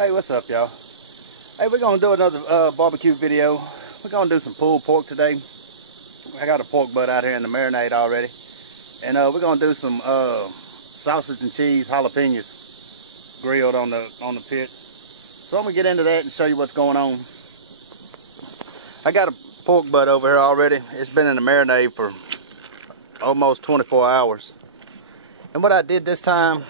Hey, what's up, y'all? Hey, we're gonna do another barbecue video. We're gonna do some pulled pork today. I got a pork butt out here in the marinade already, and we're gonna do some sausage and cheese jalapeños grilled on the pit. So I'm gonna get into that and show you what's going on. I got a pork butt over here already. It's been in the marinade for almost 24 hours. And what I did this time,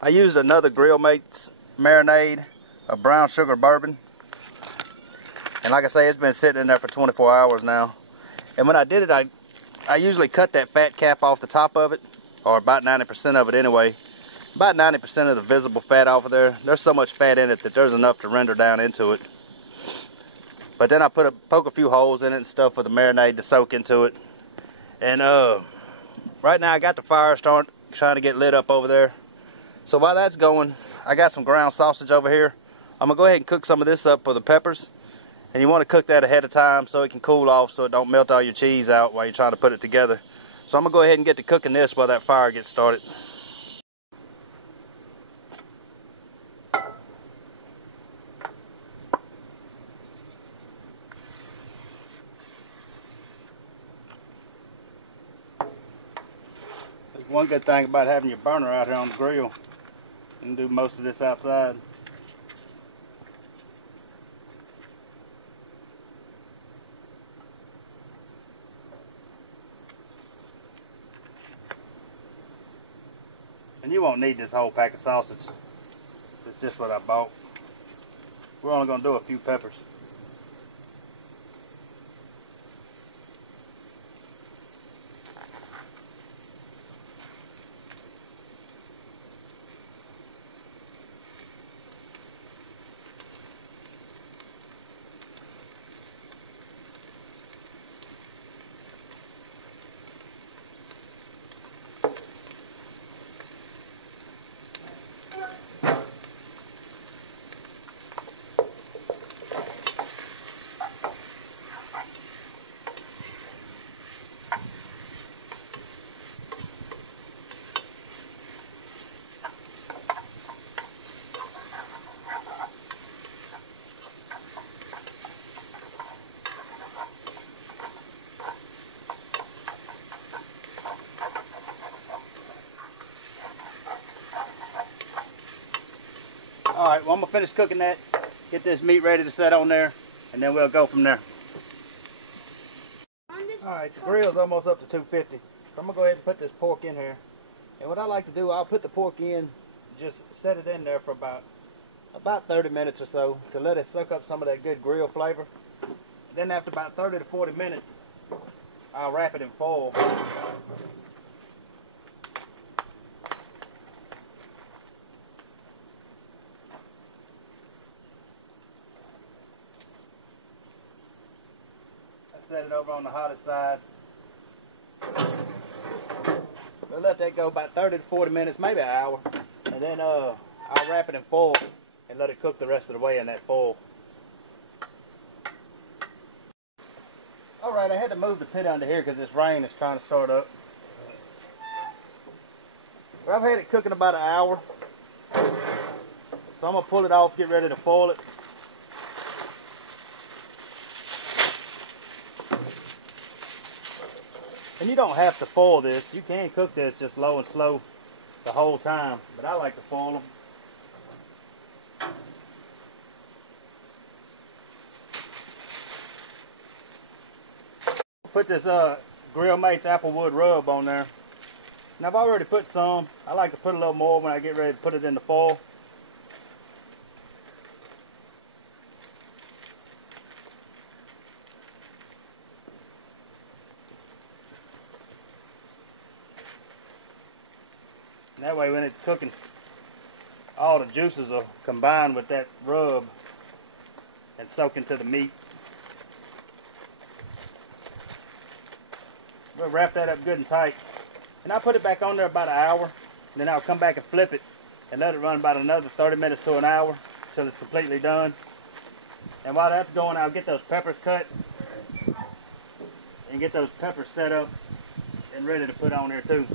I used another Grill Mates marinade of brown sugar bourbon. And like I say, it's been sitting in there for 24 hours now. And when I did it, I usually cut that fat cap off the top of it, or about 90% of it anyway. About 90% of the visible fat off of there. There's so much fat in it that there's enough to render down into it. But then I poke a few holes in it and stuff for the marinade to soak into it. And right now I got the fire trying to get lit up over there. So while that's going, I got some ground sausage over here. I'm gonna go ahead and cook some of this up for the peppers. And you want to cook that ahead of time so it can cool off, so it don't melt all your cheese out while you're trying to put it together. So I'm gonna go ahead and get to cooking this while that fire gets started. There's one good thing about having your burner out here on the grill. You can do most of this outside. And you won't need this whole pack of sausage. It's just what I bought. We're only going to do a few peppers. Alright, well I'm going to finish cooking that, get this meat ready to set on there, and then we'll go from there. Alright, the grill's almost up to 250, so I'm going to go ahead and put this pork in here. And what I like to do, I'll put the pork in, just set it in there for about 30 minutes or so, to let it suck up some of that good grill flavor. And then after about 30 to 40 minutes, I'll wrap it in foil. Set it over on the hottest side. We'll let that go about 30 to 40 minutes, maybe an hour. And then I'll wrap it in foil and let it cook the rest of the way in that foil. Alright, I had to move the pit under here because this rain is trying to start up. Well, I've had it cooking about an hour. So I'm going to pull it off, get ready to foil it. And you don't have to foil this. You can cook this just low and slow the whole time. But I like to foil them. Put this Grill Mates Applewood rub on there. Now I've already put some. I like to put a little more when I get ready to put it in the foil. That way when it's cooking, all the juices will combine with that rub and soak into the meat. We'll wrap that up good and tight. And I'll put it back on there about an hour. And then I'll come back and flip it and let it run about another 30 minutes to an hour until it's completely done. And while that's going, I'll get those peppers cut and get those peppers set up and ready to put on there too.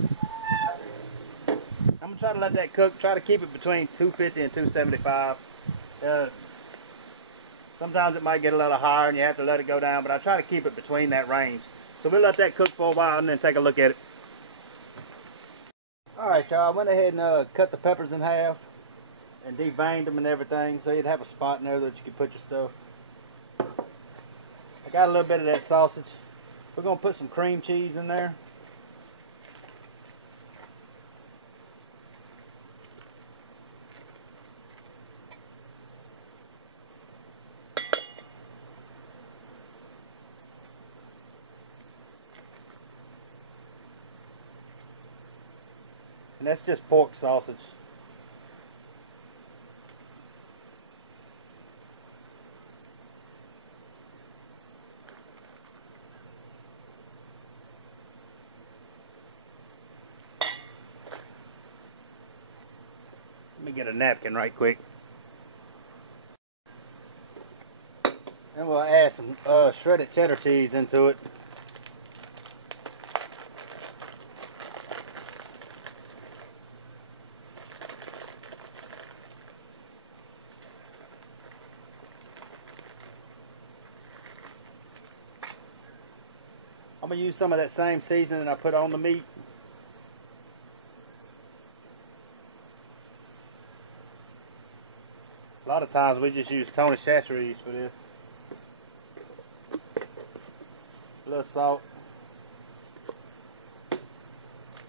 I'm going to try to let that cook, try to keep it between 250 and 275. Sometimes it might get a little higher and you have to let it go down, but I try to keep it between that range. So we'll let that cook for a while and then take a look at it. Alright y'all, I went ahead and cut the peppers in half and deveined them and everything so you'd have a spot in there that you could put your stuff. I got a little bit of that sausage. We're going to put some cream cheese in there. And that's just pork sausage. Let me get a napkin right quick. And we'll add some shredded cheddar cheese into it. I'm going to use some of that same seasoning I put on the meat. A lot of times we just use Tony Chachere's for this. A little salt.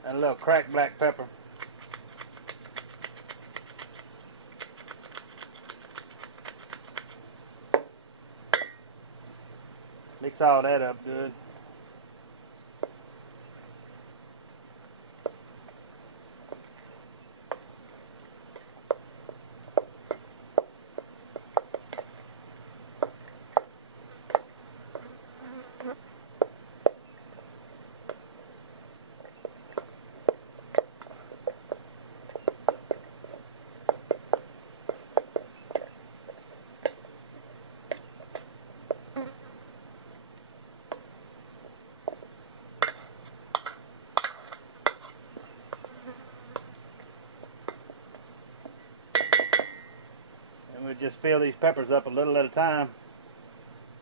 And a little cracked black pepper. Mix all that up good. Just fill these peppers up a little at a time.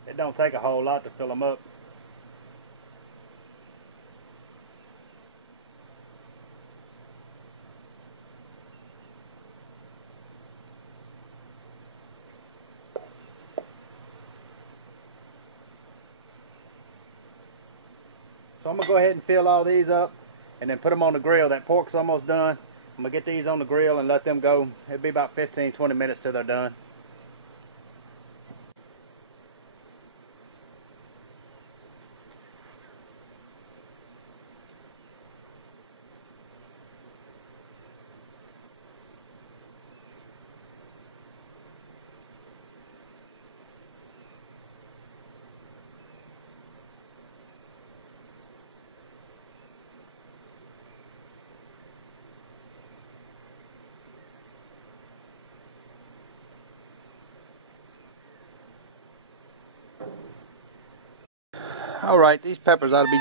It don't take a whole lot to fill them up. So I'm going to go ahead and fill all these up and then put them on the grill. That pork's almost done. I'm going to get these on the grill and let them go. It'll be about 15-20 minutes till they're done. Alright, these peppers ought to be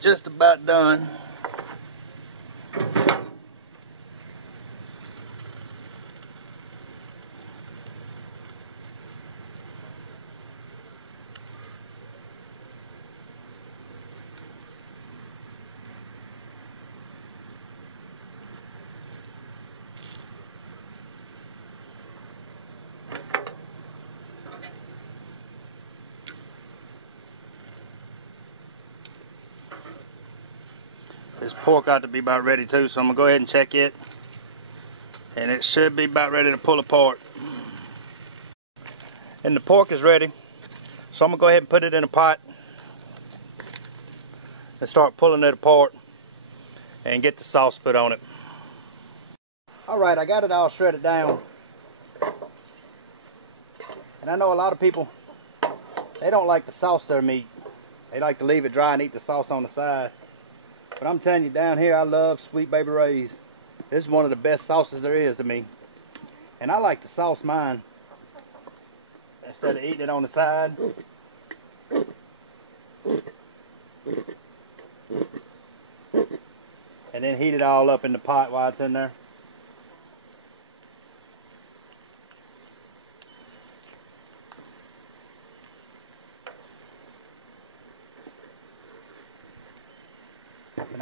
just about done. This pork ought to be about ready too, so I'm going to go ahead and check it. And it should be about ready to pull apart. And the pork is ready. So I'm going to go ahead and put it in a pot. And start pulling it apart. And get the sauce put on it. Alright, I got it all shredded down. And I know a lot of people, they don't like to sauce their meat. They like to leave it dry and eat the sauce on the side. But I'm telling you, down here I love Sweet Baby Ray's. This is one of the best sauces there is to me. And I like to sauce mine instead of eating it on the side. And then heat it all up in the pot while it's in there.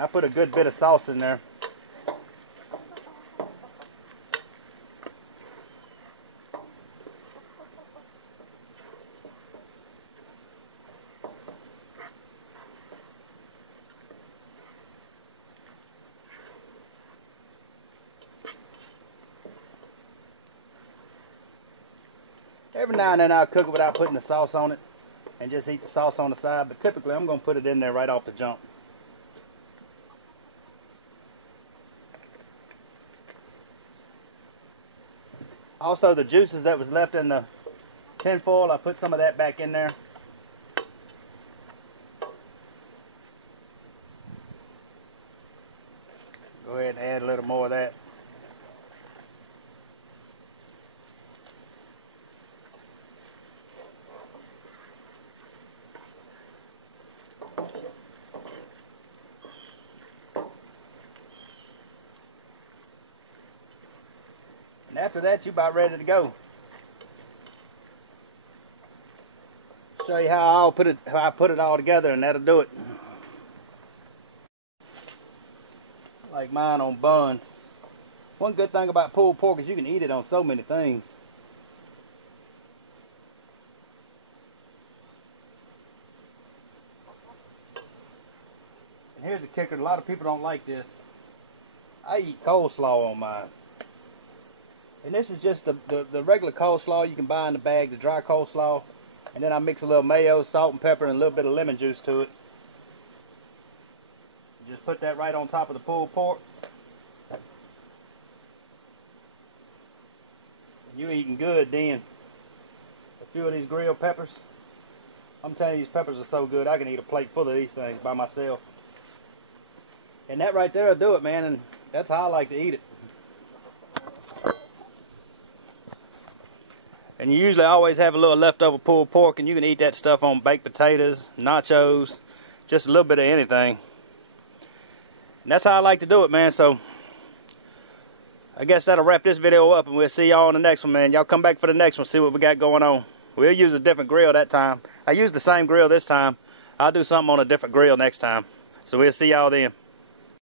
And I put a good bit of sauce in there. Every now and then I'll cook it without putting the sauce on it and just eat the sauce on the side, but typically I'm going to put it in there right off the jump. Also, the juices that was left in the tin foil, I put some of that back in there. Go ahead and add a little more of that. And after that, you're about ready to go. Show you how I put it all together, and that'll do it. Like mine on buns. One good thing about pulled pork is you can eat it on so many things. And here's the kicker: a lot of people don't like this. I eat coleslaw on mine. And this is just the regular coleslaw you can buy in the bag, the dry coleslaw. And then I mix a little mayo, salt and pepper, and a little bit of lemon juice to it. Just put that right on top of the pulled pork. You're eating good then. A few of these grilled peppers. I'm telling you, these peppers are so good, I can eat a plate full of these things by myself. And that right there will do it, man, and that's how I like to eat it. And you usually always have a little leftover pulled pork, and you can eat that stuff on baked potatoes, nachos, just a little bit of anything. And that's how I like to do it, man. So I guess that'll wrap this video up, and we'll see y'all on the next one, man. Y'all come back for the next one, see what we got going on. We'll use a different grill that time. I used the same grill this time. I'll do something on a different grill next time. So we'll see y'all then.